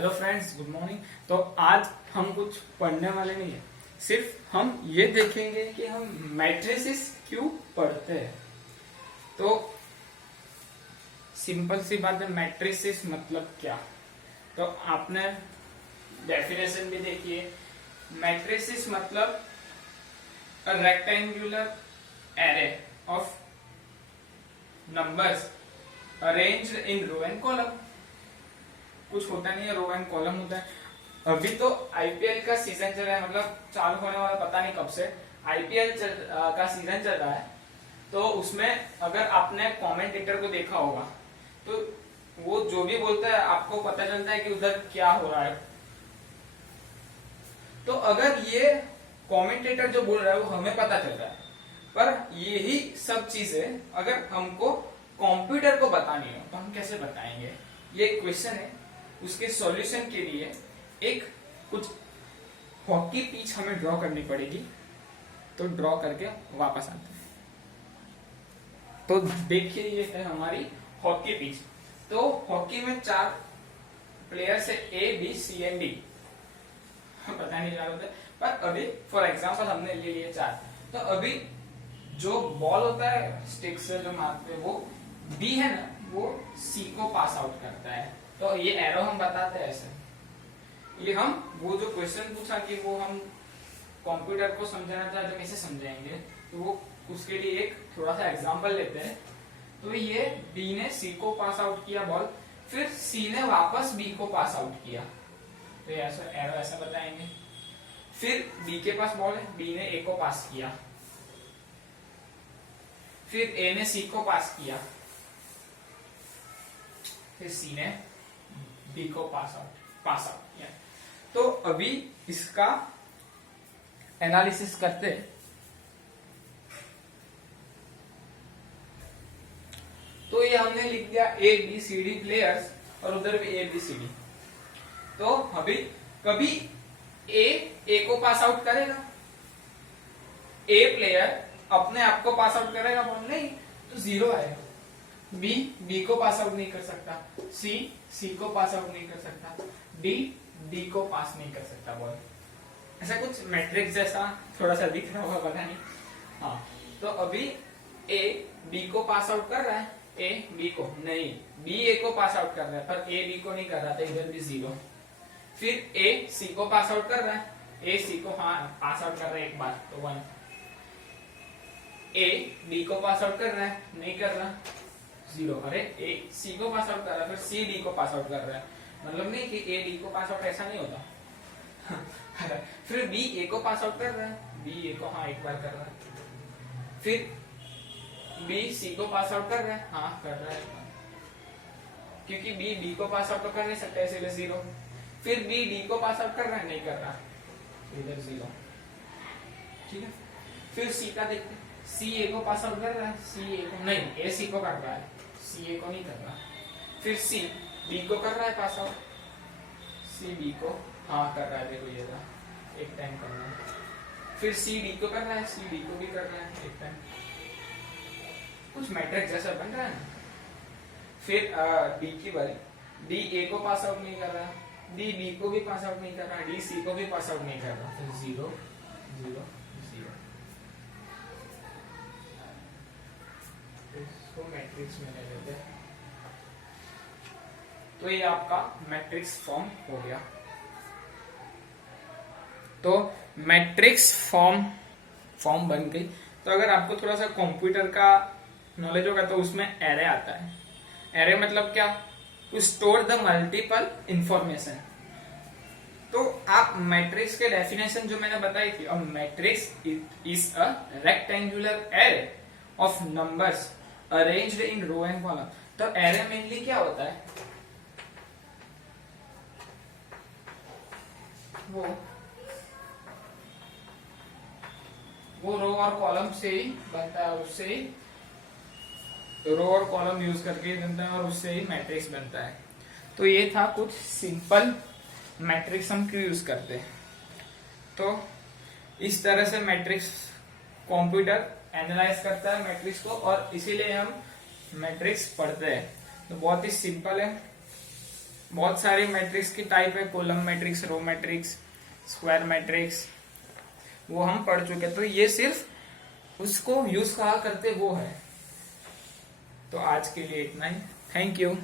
Hello friends, good morning. तो आज हम कुछ पढ़ने वाले नहीं है, सिर्फ हम ये देखेंगे कि हम मैट्रिसेस क्यों पढ़ते हैं। तो सिंपल सी बात है, मैट्रिसेस मतलब क्या। तो आपने डेफिनेशन भी देखी है। मैट्रिसेस मतलब a rectangular array of numbers arranged in row and column. कुछ होता नहीं है, रो एंड कॉलम होता है। अभी तो आईपीएल का सीजन चल रहा है, मतलब चालू होने वाला पता नहीं कब से। आईपीएल का सीजन चल रहा है, तो उसमें अगर आपने कमेंटेटर को देखा होगा तो वो जो भी बोलता है आपको पता चलता है कि उधर क्या हो रहा है। तो अगर ये कमेंटेटर जो बोल रहा है वो हमें पता चल रहा है, पर यही सब चीजें अगर हमको कंप्यूटर को बतानी हो तो हम कैसे बताएंगे, ये क्वेश्चन है। उसके सॉल्यूशन के लिए एक कुछ हॉकी पिच हमें ड्रॉ करनी पड़ेगी। तो ड्रॉ करके वापस आते हैं। तो देखिए, ये है हमारी हॉकी पिच। तो हॉकी में 4 प्लेयर्स है, A B C and D. पता नहीं क्या होता है, पर अभी फॉर एग्जांपल हमने ले लिए 4। तो अभी जो बॉल होता है स्टिक से जो मारते हैं, वो बी है ना, वो सी को पास आउट करता है। तो ये एरो हम बताते हैं ऐसे। ये हम वो जो क्वेश्चन पूछा कि वो हम कंप्यूटर को समझाना चाहते कैसे समझाएंगे, तो वो उसके लिए एक थोड़ा सा एग्जांपल लेते हैं। तो ये बी ने सी को पास आउट किया बॉल, फिर सी ने वापस बी को पास आउट किया। तो ये ऐसा एरो ऐसा बताएंगे। फिर बी के पास बॉल है, बी ने ए को पास किया, फिर ए ने सी को पास किया, फिर सी ने बी को पास आउट किया। तो अभी इसका एनालिसिस करते। तो ये हमने लिख दिया A B C D players, और उधर भी ए बी सी डी। तो अभी कभी ए को पास आउट करेगा, ए प्लेयर अपने आप को पास आउट करेगा बॉल, नहीं तो 0 आएगा। बी को पास आउट नहीं कर सकता, सी को पास आउट नहीं कर सकता, डी को पास नहीं कर सकता बॉल। ऐसा कुछ मैट्रिक्स जैसा थोड़ा सा दिख रहा होगा, पता नहीं। हाँ, तो अभी ए बी को पास आउट कर रहा है, ए बी को नहीं, बी ए को पास आउट कर रहा है, पर ए बी को नहीं कर रहा था, इधर भी 0। फिर ए सी को पास आउट कर रहा है, ए सी को हाँ पास आउट कर रहा है एक बार, तो 1। ए बी को पास आउट कर रहा है, नहीं कर रहा, 0। अरे ए सी को पास आउट कर रहा है, फिर सी डी को पास आउट कर रहा है। मतलब नहीं कि ए डी को पास आउट, ऐसा नहीं होता। फिर बी ए को पास आउट कर रहा है, बी ए को हाँ एक बार कर रहा है। फिर बी सी को पास आउट कर रहा है, हाँ कर रहा है, क्योंकि बी डी को पास आउट तो कर नहीं सकता, इसलिए 0। फिर बी डी को पास आउट कर रहा है, नहीं कर रहा, इधर 0। ठीक है। फिर सी का देखते, सी ए को पास आउट कर रहा है, सी ए को नहीं, ए सी को कर रहा है, सी ए को नहीं कर रहा। फिर सी बी को कर रहा है पास आउट, सी बी को हाँ कर रहा है, देखो ये था, एक टाइम कर रहा है। फिर सी डी को कर रहा है, सी डी को भी कर रहा है एक टाइम। कुछ मैट्रिक्स जैसा बन रहा है ना। फिर डी की बारी, डी ए को पास आउट नहीं कर रहा, डी बी को भी पास आउट नहीं कर रहा, डी सी को भी पास आउट नहीं कर रहा, फिर 0 0 0। इसको मैट्रिक्स में ले लेते हैं। तो ये आपका मैट्रिक्स फॉर्म हो गया। तो मैट्रिक्स फॉर्म बन गई। तो अगर आपको थोड़ा सा कंप्यूटर का नॉलेज होगा तो उसमें एरे आता है। एरे मतलब क्या, to store the multiple information. तो आप मैट्रिक्स के डेफिनेशन जो मैंने बताई थी, और matrix is a rectangular array of numbers arranged in row and column. तो एरे मेनली क्या होता है, वो रो और कॉलम से ही बनता है, उससे ही रो और कॉलम यूज करके बनता है, और उससे ही मैट्रिक्स बनता है। तो ये था कुछ सिंपल मैट्रिक्स हम क्यों यूज करते हैं। तो इस तरह से मैट्रिक्स कंप्यूटर एनालाइज करता है मैट्रिक्स को, और इसीलिए हम मैट्रिक्स पढ़ते हैं। तो बहुत ही सिंपल है। बहुत सारे मैट्रिक्स की टाइप है, column matrix, row matrix, square matrix, वो हम पढ़ चुके। तो ये सिर्फ उसको यूज कहा करते वो है। तो आज के लिए इतना ही। Thank you.